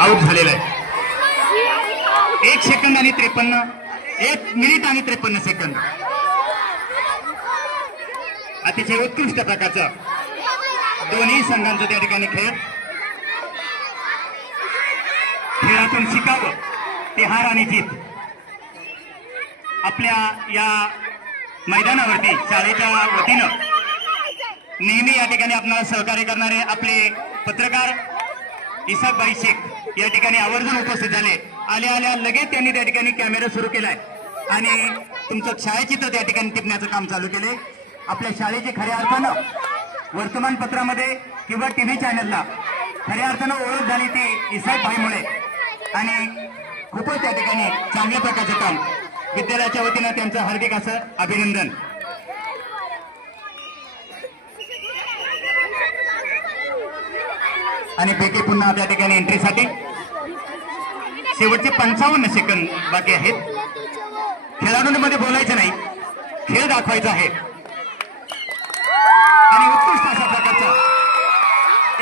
Out झालेला आहे. एक सेकंद आणि त्रेपन्न. एक मिनिट आणि त्रेपन्न सेकंद. अतिशय उत्कृष्ट प्रकारचा. दोन्ही संघांचं त्या ठिकाणी खेळ. खेळातून शिकावं ते हार आणि जीत. आपल्या या मैदानावरती शाळेच्या वतीनं नेहमी या ठिकाणी आपणाला सहकार्य करणारे आपले पत्रकार इसाकबाई शेख या ठिकाणी आवर्जून उपस्थित झाले. आल्या आल्या लगेच त्यांनी त्या ठिकाणी कॅमेरा सुरू केलाय. आणि तुमचं छायाचित्र त्या ठिकाणी टिपण्याचं काम चालू केले आपल्या शाळेची खऱ्या अर्थानं वर्तमानपत्रामध्ये किंवा टीव्ही चॅनलला खऱ्या अर्थानं ओळख झाली ती इसाकबाईमुळे आणि खूपच त्या ठिकाणी चांगल्या प्रकारचं काम. विद्यालयाच्या वतीनं त्यांचं हार्दिक असं अभिनंदन. आणि पैकी पुन्हा त्या ठिकाणी एंट्रीसाठी शेवटचे पंचावन्न सेकंद बाकी आहेत. खेळाडूंमध्ये बोलायचं नाही. खेळ दाखवायचा आहे. आणि उत्कृष्ट अशा प्रकारचा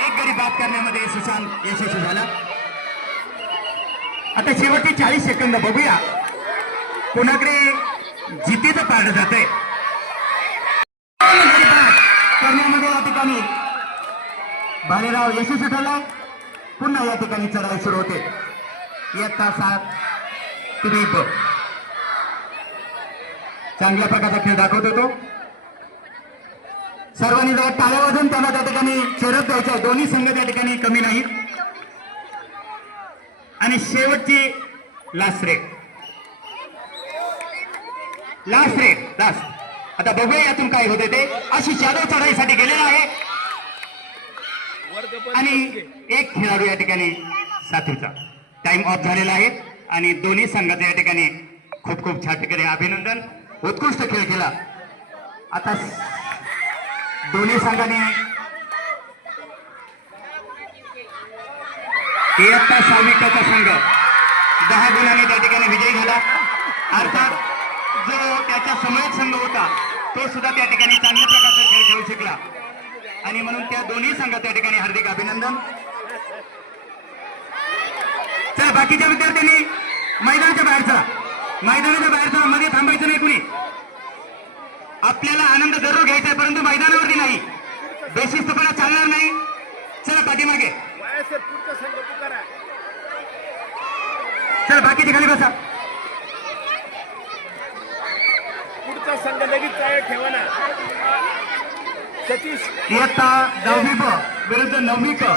एक गरीब बाद करण्यामध्ये सुशांत यशस्वी झाला. आता शेवटचे चाळीस सेकंद बघूया. कोणाकडे जितीचं पाडलं जात आहे करण्यामध्ये या ठिकाणी भालेराव यशस्वी ठरला. पुन्हा या ठिकाणी चढाई सुरू होते. इयत्ता सात तुम्ही चांगल्या प्रकारचा खेळ दाखवत होतो सर्वांनी जरा टाळ्या वाजून त्यांना त्या ठिकाणी शरद द्यायच्या. दोन्ही संघ त्या ठिकाणी कमी नाहीत. आणि शेवटची last rate last rate last आता बघूया यातून काय होते ते. अशी जादव चढाईसाठी गेलेला आहे. आणि एक खेळाडू या ठिकाणी साथीचा टाइम ऑफ झालेला आहे. आणि दोन्ही संघाचं या ठिकाणी खूप खूप छान ठिकाणी अभिनंदन. उत्कृष्ट खेळ केला. आता दोन्ही संघाने इयत्ता सहाविकाचा संघ. दहा गुणांनी त्या ठिकाणी विजयी झाला. अर्थात जो त्याचा समयक संघ होता तो सुद्धा त्या ठिकाणी चांगल्या प्रकारचा खेळ खेळू शकला. आणि म्हणून त्या दोन्ही संघ त्या ठिकाणी हार्दिक अभिनंदन. चला बाकीच्या विद्यार्थ्यांनी मैदानाच्या बाहेर चला. मैदानाच्या बाहेर चला मध्ये थांबायचं नाही कुणी. आपल्याला आनंद जरूर घ्यायचा आहे परंतु मैदानावरती नाही. बेशिस्तपणा चालणार नाही. चला पाठीमागे. चला बाकीचे खाली बसा. पुढचा संघ लगेच ठेवा ना सतीश. इयत्ता दहावी ब विरुद्ध नववी क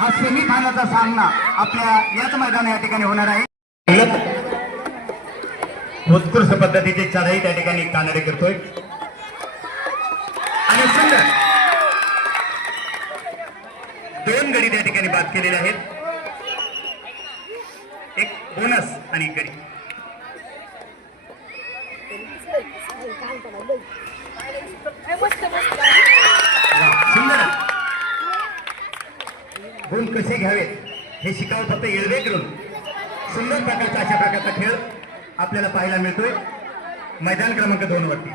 हा सेमी फायनलचा सामना आपल्या याच मैदान या ठिकाणी होणार आहे. उत्कृष्ट पद्धतीची चढाई त्या ठिकाणी कानडे करतोय. आणि सुंदर. दोन गडी त्या ठिकाणी बाद केलेले आहेत. एक बोनस आणि एक गडी. सुंदर. गुण कसे घ्यावेत हे शिकावं फक्त येळवे करून सुंदर प्रकारचा अशा प्रकारचा खेळ. आपल्याला पाहायला मिळतोय. मैदान क्रमांक दोन वरती.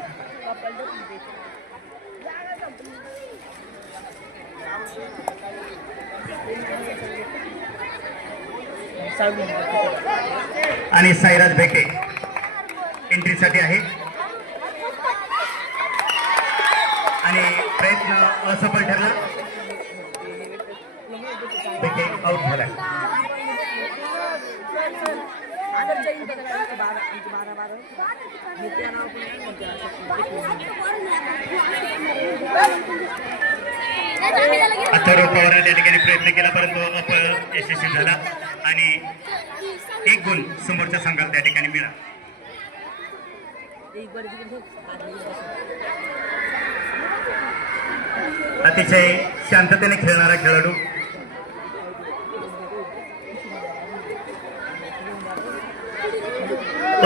आणि साईराज बेके एंट्रीसाठी आहे. आणि प्रयत्न असफल ठरला. बेके आउट झाला आदरच्या इंटर बारा आमची बारा बारा मी त्या नाव पण अथर्व पवार त्या ठिकाणी प्रयत्न केला परंतु यशस्वी झाला. आणि एक गुण समोरच्या संघाला त्या ठिकाणी मिळाला. अतिशय शांततेने खेळणारा खेळाडू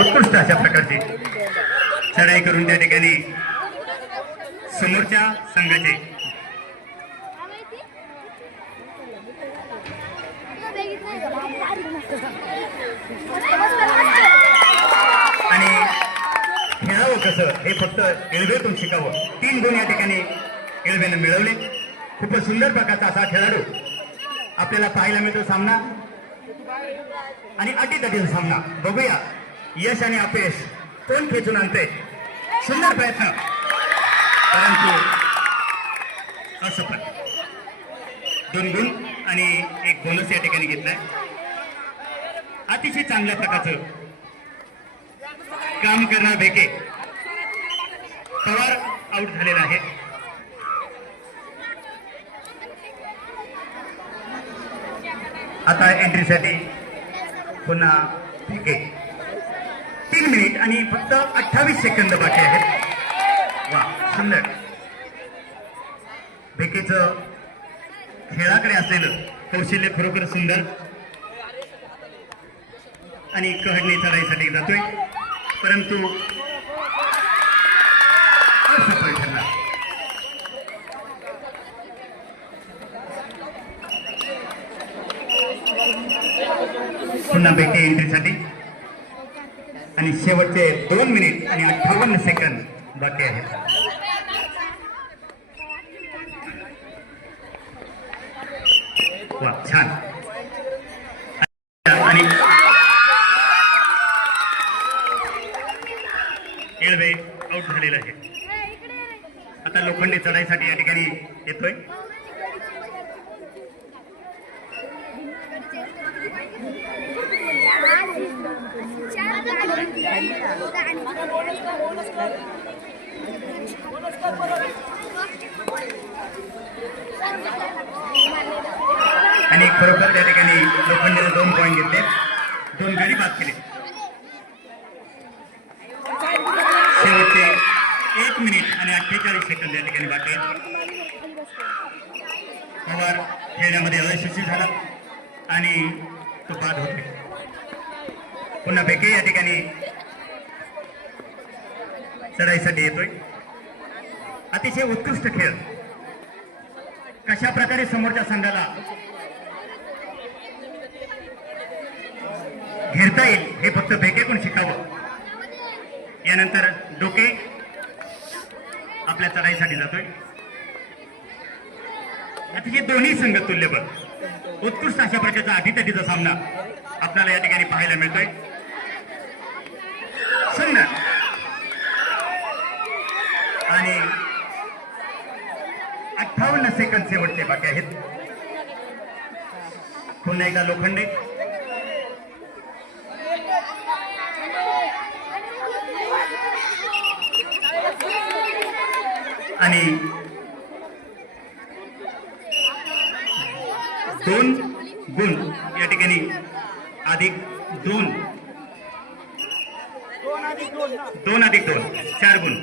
उत्कृष्ट अशा प्रकारची चढाई करून त्या ठिकाणी समोरच्या संघाचे आणि खेळावं कसं हे फक्त एल्बेतून शिकावं. तीन गुण या ठिकाणी एळवेनं मिळवले. खूपच सुंदर प्रकारचा असा खेळाडू आपल्याला पाहायला मिळतो सामना. आणि अटीतटीचा सामना. बघूया. यश आणि अपयश कोण खेचून आणते. सुंदर प्रयत्न. परंतु असफल दोन गुण आणि एक बोनस या ठिकाणी घेतलाय. अतिशय चांगल्या प्रकारचं काम करणार भेके पवार आउट झालेला आहे. आता एंट्रीसाठी पुन्हा भेके तीन मिनिट आणि फक्त अठ्ठावीस सेकंद बाकी आहेत. वा सुंदर. बेकेच खेळाकडे असलेलं कौशल्य खरोखर सुंदर. आणि कहडणी चढाईसाठी जातोय. परंतु असफल ठरला पुन्हा भेटे एंट्रीसाठी आणि शेवटचे दोन मिनिट आणि अठ्ठावन्न सेकंद बाकी आहेत. छान आणि एळवे आउट झालेला आहे आता लोखंडी चढाईसाठी या ठिकाणी येतोय आणि खरोखर त्या ठिकाणी लोखंडीने दोन पॉईंट घेतले दोन गडी बाद केले शेवटचे एक मिनिट आणि अठ्ठेचाळीस सेकंद या ठिकाणी बाकी पवार खेळण्यामध्ये अयशस्वी झाला आणि तो बाद होते पुन्हा बेके या ठिकाणी चढाईसाठी येतोय. अतिशय उत्कृष्ट खेळ. कशा प्रकारे समोरच्या संघाला घेरता येईल हे फक्त बेकेकडून शिकावं. यानंतर डोके आपल्या चढाईसाठी जातोय. हे दोन्ही संघ तुल्यबल. उत्कृष्ट अशा प्रकारचा अटीतटीचा सामना आपल्याला या ठिकाणी पाहायला मिळतोय. संघ. आणि अठ्ठावन्न सेकंद शेवटचे बाकी आहेत. पुन्हा एकदा लोखंडे आणि दोन गुण या ठिकाणी अधिक दोन दोन अधिक दोन चार गुण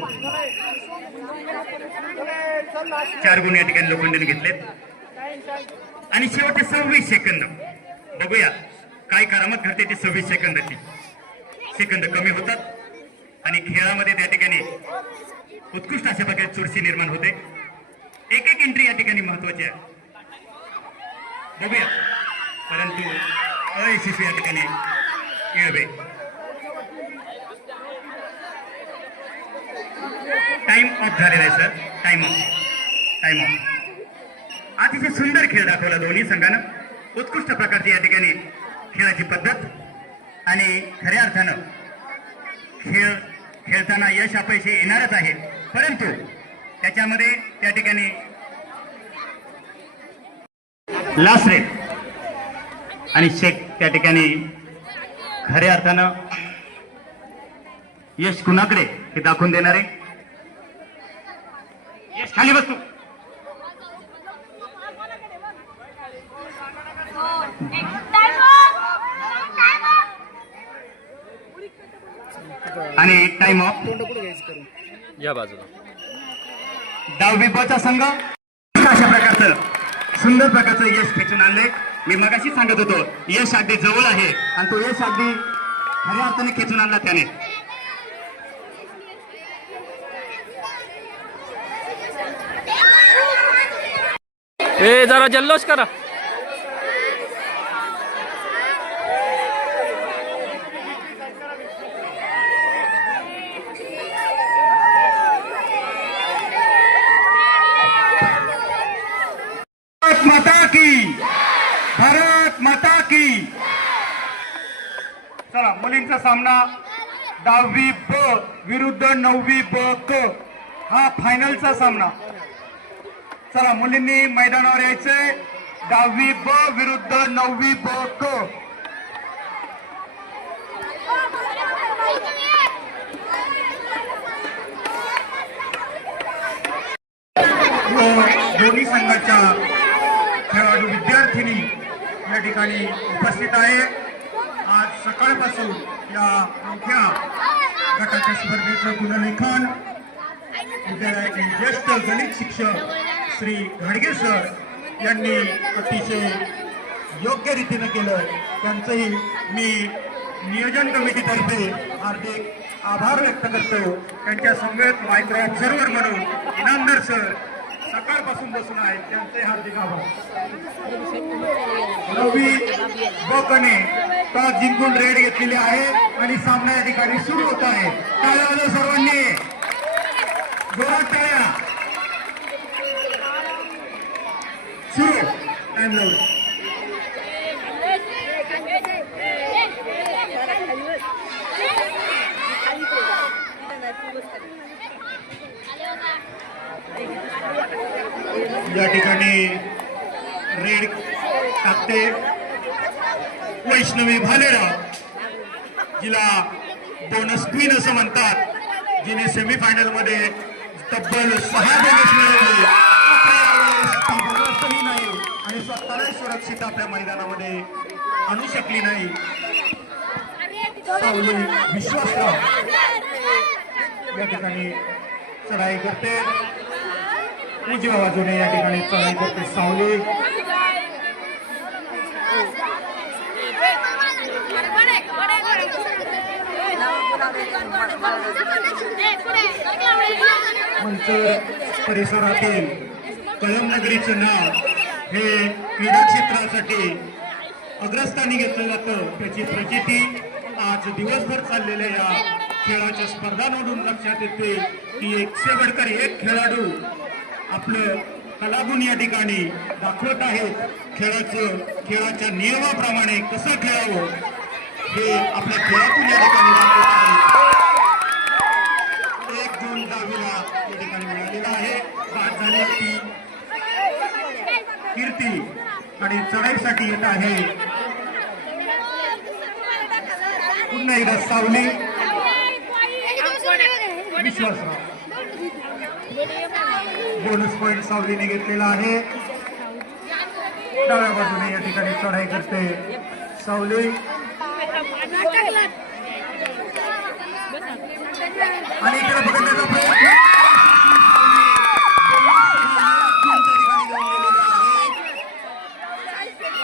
चार गुण या ठिकाणी लोखंडीने घेतलेत. आणि शेवटी सव्वीस सेकंद. बघूया काय करामत घडते ती सव्वीस सेकंदाची. सेकंद कमी होतात आणि खेळामध्ये त्या ठिकाणी उत्कृष्ट अशा प्रकारे चुरशी निर्माण होते. एक एक एंट्री या ठिकाणी महत्वाची आहे. बघूया. परंतु अयशस्वी या ठिकाणी येळवे. टाइम ऑफ झालेला आहे sir time off time off अतिशय सुंदर खेळ दाखवला दोन्ही संघानं. उत्कृष्ट प्रकारची या ठिकाणी खेळाची पद्धत आणि खऱ्या अर्थानं खेळ खेळताना यश अपयश येणारच आहे. परंतु त्याच्यामध्ये त्या ठिकाणी लास्ट रेट आणि शेख त्या ठिकाणी खऱ्या अर्थानं यश कुणाकडे हे दाखवून देणारे? यश खाली बसतो. आणि टाइम ऑफ या बाजूला. डाव बिपोचा संघ. अशा प्रकारचं सुंदर प्रकारचं यश खेचून आणले मी मगाशी सांगत होतो यश अगदी जवळ आहे. आणि तो यश अगदी खऱ्या अर्थाने खेचून आणला त्याने. ए जरा जल्लोष करा. चला मुलींचा सामना. दहावी ब विरुद्ध नववी ब क. हा फायनलचा सामना. चला मुलींनी मैदानावर यायचंय दहावी ब विरुद्ध नववी ब क. दोन्ही संघाच्या खेळाडू विद्यार्थिनी या ठिकाणी उपस्थित आहे. सकाळपासून या मोठ्या गटाच्या स्पर्धेचं गुणलेखन विद्यालयाचे ज्येष्ठ गणित शिक्षक श्री घाडगे सर यांनी अतिशय योग्य रीतीनं केलं. त्यांचंही मी नियोजन कमिटीतर्फे हार्दिक आभार व्यक्त करतो. त्यांच्या समवेत मायक्रो ऑब्झर्वर म्हणून इनामदार सर सकाळपासून बसून आहेत त्यांचे हार्दिक आभार. रवी बोकने टॉस जिंकून रेड घेतलेली आहे आणि सामना या ठिकाणी सुरू होत आहे. टाळ्या वाजवा सर्वांनी. जोरात टाळ्या. सुरू. टाइम लावून या ठिकाणी रेड टाकते वैष्णवी भालेराव. जिला बोनस क्वीन असं म्हणतात. जिने सेमीफायनलमध्ये तब्बल सहा बोनस मिळवले. बोनसही नाही आणि स्वतःला सुरक्षित आपल्या मैदानामध्ये आणू शकली नाही. विश्वासराव. या ठिकाणी चढाई करते. उजव्या बाजूने या ठिकाणी चढाई करते सावली. परिसरातील कळमनगरीचं नाव हे क्रीडा क्षेत्रासाठी अग्रस्थानी घेतलं जातं. त्याची प्रचिती आज दिवसभर चाललेल्या या खेळाच्या स्पर्धांमधून लक्षात येते की एकशे बडकर एक खेळाडू आपलं कलागुण या ठिकाणी दाखवत आहेत. खेळाचं खेळाच्या नियमाप्रमाणे कसं खेळावं हे आपल्या खेळातून या ठिकाणी दाखवत आहेत. एक जून दहावीला या ठिकाणी मिळालेला आहे. बाद झाली ती कीर्ती आणि चढाईसाठी येत आहे. पुन्हा एकदा सावली. विश्वासराव बोनस पॉईंट सावलीने घेतलेला आहे. डाव्या बाजूने या ठिकाणी चढाई करते सावली. आणि इकडे बघण्याचा प्रयत्न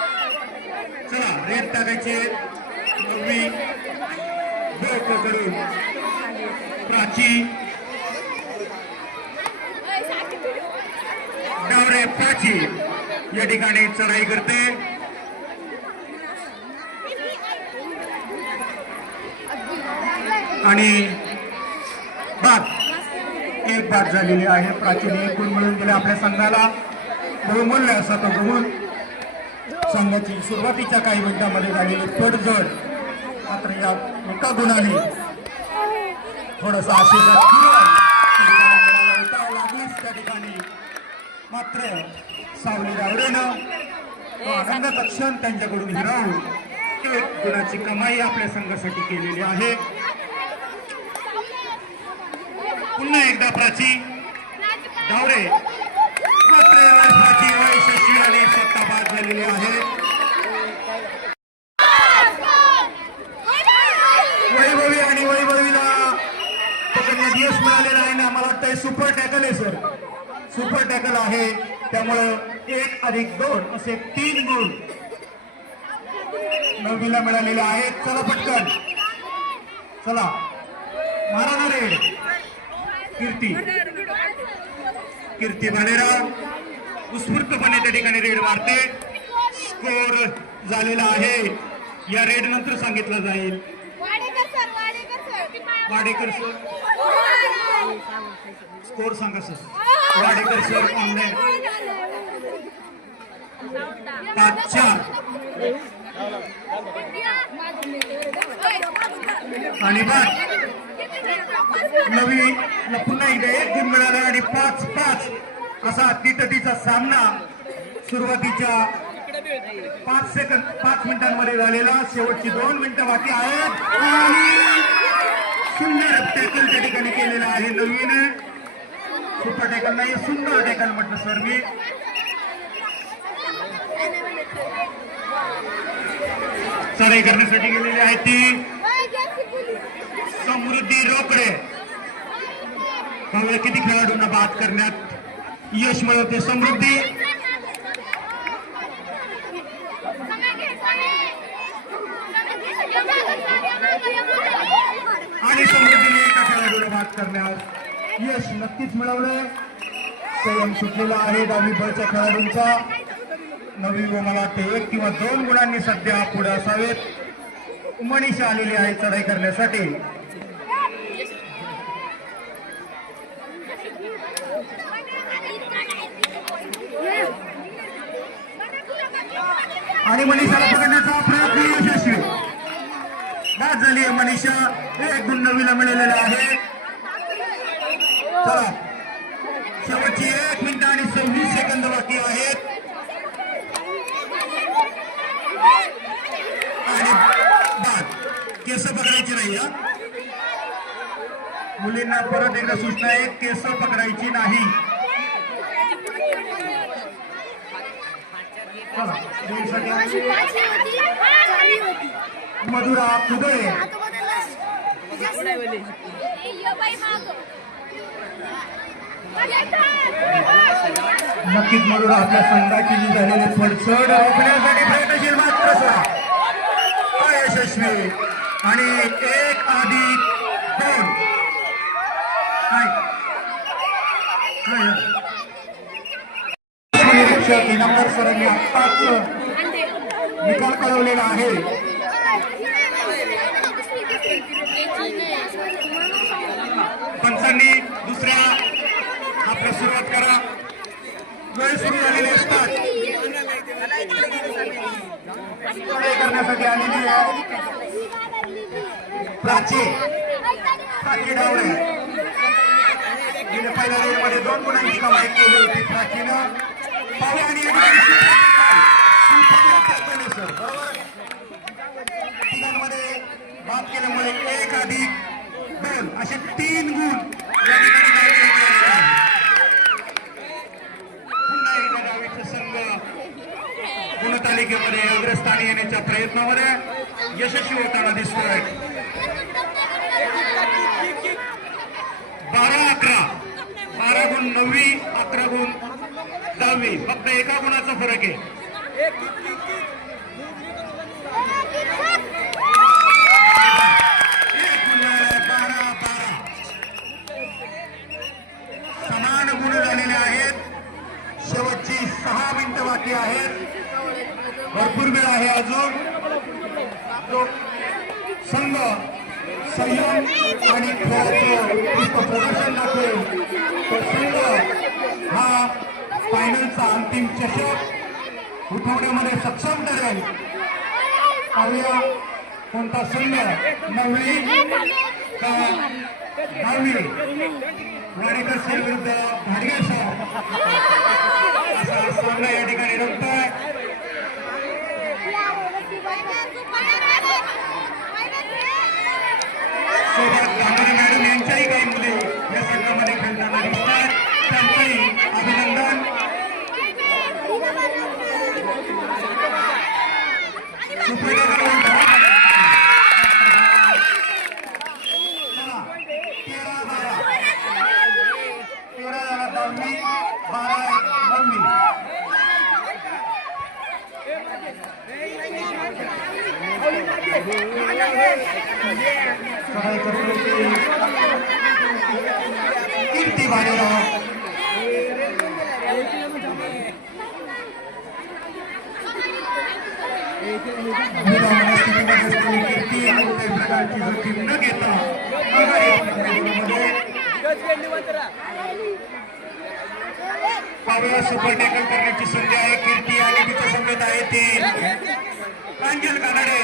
चला रेड टाकायचे नववी ब्रेक करून प्राची डावरे प्राची या ठिकाणी चढाई करते आणि बाद एक आहे. प्राचीन एक गुण मिळून गेले आपल्या संघाला. बहुमूल्य असा तो गुण संघाची सुरुवातीच्या काही मिनिटांमध्ये झालेली पडझड मात्र या एका गुणाने थोडासा आशीर्वाद त्या ठिकाणी लागलीच त्या ठिकाणी. मात्र सावली गावडेनं तो आनंदाचा क्षण त्यांच्याकडून हिरावून एक गुणाची कमाई आपल्या संघासाठी केलेली आहे. पुन्हा एकदा प्राची धावरे मात्र यावेळेस प्राची यशस्वी आणि स्वतः बाद झालेली आहे वैभवी आणि वैभवीला पकडण्यात यश मिळालेलं आहे ना मला वाटतंय सुपर टॅकल आहे सर सुपर टॅकल आहे. त्यामुळं एक अधिक दोन असे तीन गुण नववीला मिळालेले आहेत. चला पटकन. चला. मारा रेड कीर्ती. कीर्ती भालेराव. उत्स्फूर्तपणे त्या ठिकाणी रेड मारते स्कोर झालेला आहे. या रेड नंतर सांगितलं जाईल. Wadekar sir Wadekar sir Wadekar sir. Score सांगा सर. वाडेकर सर ऑनलाईन आणि बाद नवी पुन्हा एकदा एक गुण मिळाला आणि पाच पाच असा तितटीचा सामना सुरुवातीच्या पाच सेकंद पाच मिनिटांमध्ये झालेला. शेवटची दोन मिनिटं बाकी आहेत. आणि सुंदर टॅकल त्या ठिकाणी केलेला आहे नवीन. सुपर टॅकल नाही सुंदर टॅकल म्हटलं सर मी. चढाई करण्यासाठी गेलेली आहे ती. समृद्धी रोकडे. पाहूया किती खेळाडूंना बाद करण्यात यश मिळवते समृद्धी. आणि समृद्धीने एका खेळाडूला बाद करण्यात यश नक्कीच मिळवलंय. संयम सुटलेला आहे डावी बळच्या खेळाडूंचा. नवी व मला वाटते एक किंवा दोन गुणांनी सध्या पुढे असावेत. मनीषा आलेली आहे चढाई करण्यासाठी आणि मनीषाला पकडण्याचा प्रयत्न यशस्वी बाद झाली आहे मनीषा नवीला मिळालेला आहे. चला. शेवटची एक मिनिट आणि सव्वीस सेकंद बाकी आहेत. आणि केस पकडायची नाही मुलींना परत एकदा सूचना आहे केस पकडायची नाही. मधुरा कुदळे नक्कीच म्हणून आपल्या संघाची जी झालेली पडसड रोखण्यासाठी प्रयत्नशील मात्र सरा अयशस्वी. आणि एक अधिक दोन. निरीक्षक इनामदार सरांनी आत्ताच निकाल कळवलेला आहे पंचांनी दुसऱ्या आपल्या सुरुवात करा वेळ सुरू झालेली असतात करण्यासाठी आलेली आहे प्राची प्राची डावळे गेल्या पहिल्या रेडमध्ये दोन गुणांची कमाई केली होती प्राचीनं पाहुणे आणि बरोबर तिघांमध्ये बाद केल्यामुळे एक अधिक दोन असे तीन गुण या ठिकाणी डावीला मिळालेले आहेत. पुन्हा एकदा डावीचा संघ स्पर्धेमध्ये अग्रस्थानी येण्याच्या प्रयत्नामध्ये यशस्वी होताना दिसतोय. बारा अकरा. बारा गुण नववी अकरा गुण दहावी. फक्त एका गुणाचा फरक आहे एक गुण बारा बारा समान गुण झालेले आहेत शेवटची सहा मिनिटं बाकी आहेत भरपूर वेळ आहे अजून. तो संघ संयम आणि प्रदर्शन दाखवेल. तो संघ हा फायनलचा अंतिम चषक उठवण्यामध्ये सक्षम ठरेल. पाहूया कोणता संघ नववी का दहावी? वाडेकर विरुद्ध भाडगे असा सामना या ठिकाणी Bueno, es un किती भालेराव जोखीम न घेता सुपर टॅकल करण्याची संधी आहे कीर्ती आणि तिच्या संगत आहे ती प्रांजल कानाडे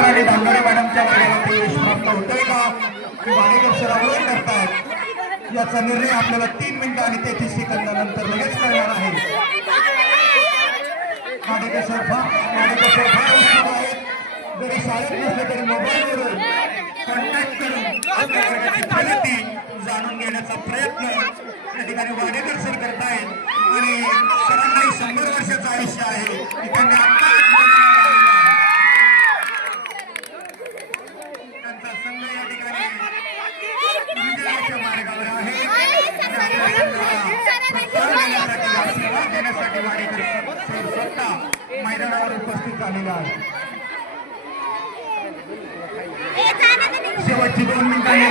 आणि भांडारे मॅडमच्या वर्गावरती यश प्राप्त होतंय का? की वाडेकर सर अवलंब करतायत याचा निर्णय आपल्याला तीन मिनिटं आणि तेहतीस सेकंदानंतर लगेच करणार आहे. वाडेकर फार वाडेकर फार उत्सुक आहेत? जरी शाळेत नसले तरी मोबाईलवरून कॉन्टॅक्ट करून आपल्या वर्गाची प्रगती जाणून घेण्याचा प्रयत्न या ठिकाणी वाडेकर सर करतायत. आणि सरांना शंभर वर्षाचं आयुष्य आहे. त्यांनी आता त्यांचा संघ या ठिकाणी विजयाच्या मार्गावर आहे. देण्यासाठी, आशीर्वाद देण्यासाठी वाडेकर सर स्वतः मैदानावर उपस्थित झालेला आहे शेवटची दोन मिनिटांनी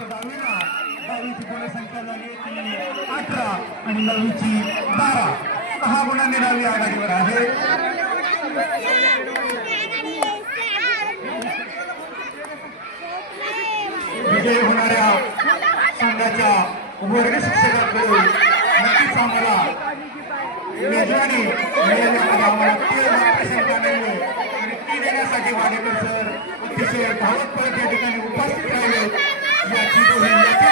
दहावीला दहावीची गुण संख्या झाली ती अठरा नऊची बारा. सहा गुणांनी डावी आघाडीवर आहे. विजयी होणाऱ्या संघाच्या वर्ग शिक्षकाकडून नक्कीच आम्हाला मेजवानी मिळाल्यामध्ये आम्हाला ते मात्र आणि ती देण्यासाठी वाडेकर सर अतिशय भावकपणे त्या ठिकाणी उपस्थित राहिले. याची दोन्ही याची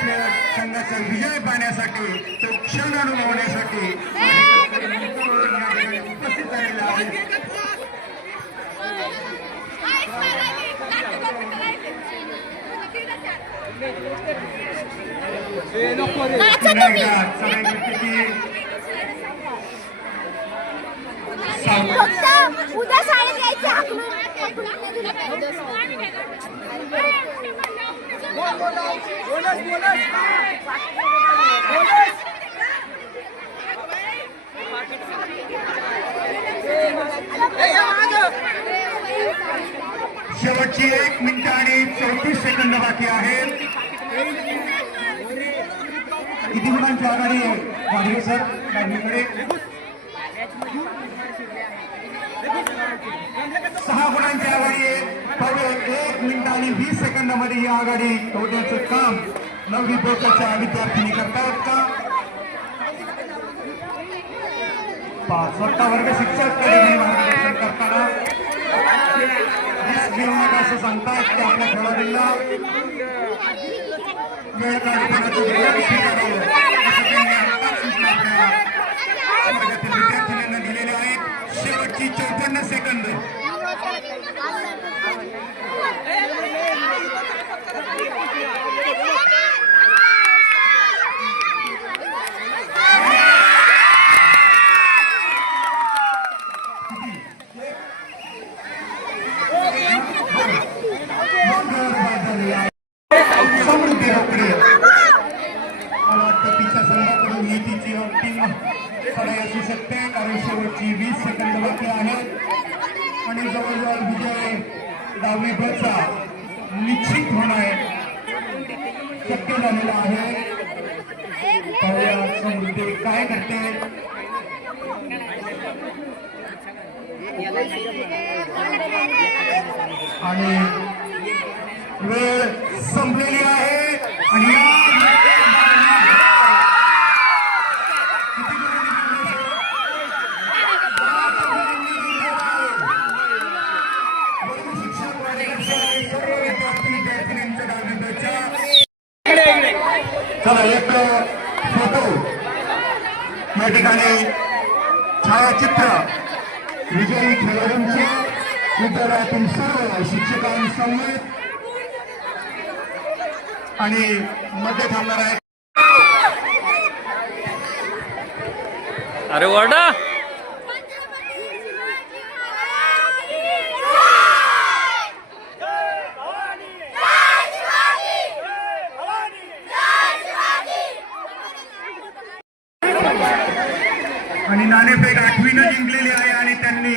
आपल्या संघाचा विजय पाहण्यासाठी तो क्षण अनुभवण्यासाठी उपस्थित झालेले आहेत पुन्हा एकदा फक्त उद्या शाळेत यायचं हाकलून शेवटची एक मिनिट आणि चौतीस सेकंद बाकी आहेत. किती गुणांची आघाडी आहे? सर डावीकडे सहा गुणांची आघाडी आहे. एक मिनिट आणि वीस सेकंदामध्ये ही आघाडी तोडण्याचं काम. नववी बोर्डाच्या विद्यार्थिनी करतायत का? पा- स्वतः वर्ग शिक्षक मार्गदर्शन करताना? घेऊ नका असं सांगतायत की आपल्या खेळाडूंना? वेळ काढतानाचं धोरण असं त्यांनी आत्ताच सूचना आपल्या वर्गातील दिलेल्या आहेत. शेवटची चौपन्न सेकंद रोकडे मला वाटतं तिच्या संघाकडून नीतीची अंतिम लढाई असू शकते कारण शेवटची वीस सेकंद बाकी आहेत आणि जवळजवळ विजय दहावी बचा निश्चित होणं शक्य झालेलं आहे पाहूया समृद्धी काय करते आणि वेळ संपलेली आहे. आणि या- चला एक फोटो. या ठिकाणी छायाचित्र. विजयी खेळाडूंचे विद्यालयातील सर्व शिक्षकांसमवेत आणि मध्ये थांबणार आहे. अरे वरडा आणि नाणेफेक आठवीनं जिंकलेली आहे. त्यांनी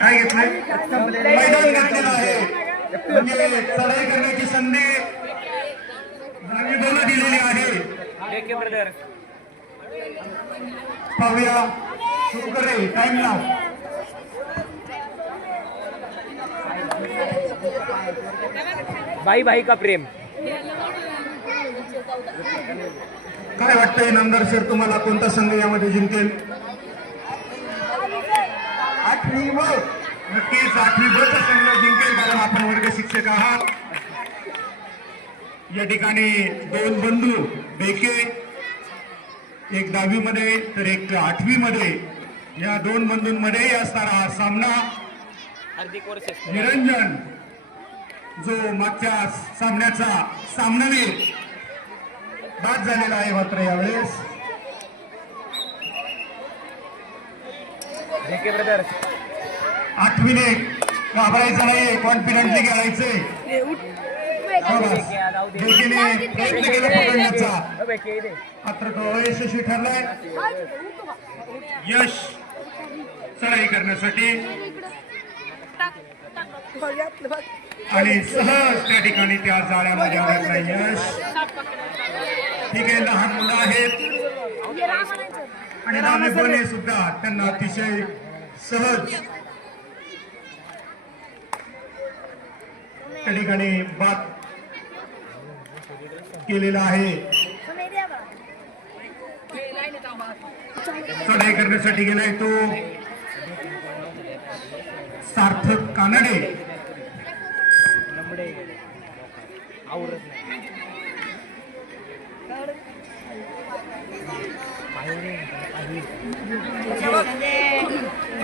काय घेतलंय? मैदान घातलेलं आहे. म्हणजे चढाई करण्याची संधी नागरिकांना दिलेली आहे. पाहूया. सुरू करेल टाइम लाव भाई भाई का प्रेम? काय वाटतंय नामदार सर तुम्हाला कोणता संघ यामध्ये जिंकेल? आठवी ब नक्कीच आठवी ब चा संघ जिंकेल कारण आपण वर्ग शिक्षक आहात. या ठिकाणी दोन बंधू बेके एक दहावी मध्ये तर एक आठवी मध्ये या दोन बंधूंमध्ये असणारा हा सामना निरंजन जो मागच्या सामन्याचा सामनावीर बाद झालेला आहे मात्र यावेळेस. आठवीने घाबरायचं नाही कॉन्फिडंटली खेळायचंय हो प्रयत्न केला पकडण्याचा. मात्र तो अयशस्वी ठरलाय. यश चढाई करण्यासाठी. आणि सहज त्या ठिकाणी त्या जाळ्यामध्ये अडकलं यश. तिघे लहान मुलं आहेत. आणि रामेश्वरने सुद्धा त्यांना अतिशय सहज त्या ठिकाणी बात केलेला आहे. चढाई करण्यासाठी गेलाय तो सार्थक कानडे आवरत नाही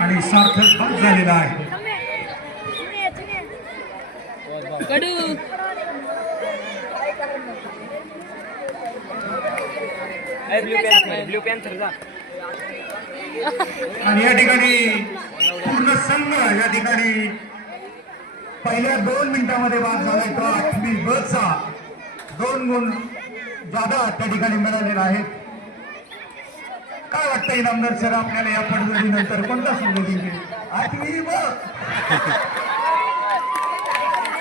आणि सार्थक बाद झालेला आहे. आणि या ठिकाणी पूर्ण संघ या ठिकाणी पहिल्या दोन मिनिटांमध्ये बाद झालाय तो आठवी बसचा दोन गुण जादा त्या ठिकाणी मिळालेला आहे. काय वाटतं इनामदार सर आपल्याला या पडझडीनंतर कोणता संघ जिंकेल आठवी बस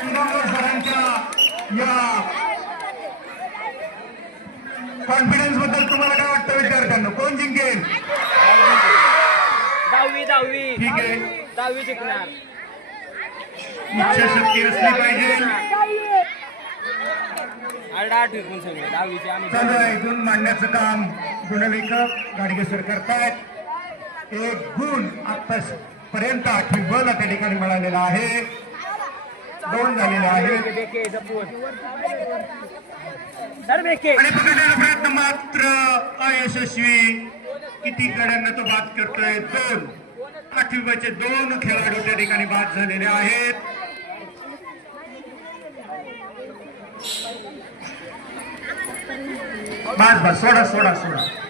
इनामदार सरांच्या या कॉन्फिडन्सबद्दल तुम्हाला काय वाटतं विद्यार्थ्यांना? कोण जिंकेल? दहावी दहावी. ठीक आहे. दहावी जिंकणार. इच्छाशक्ती असली पाहिजे. सगळे दहावीचे आम्ही आहे गुण मांडण्याचं काम गुणलेखक गाडगे सर करतायत. एक गुण आतापर्यंत आठवी बल त्या ठिकाणी मिळालेला आहे. दोन झालेले बेके आणि पकडण्याचा प्रयत्न मात्र अयशस्वी किती गड्यांना तो बाद करतोय. दोन. आठवी बचे दोन खेळाडू त्या ठिकाणी बाद झालेले आहेत. बस बस सोडा सोडा सोडा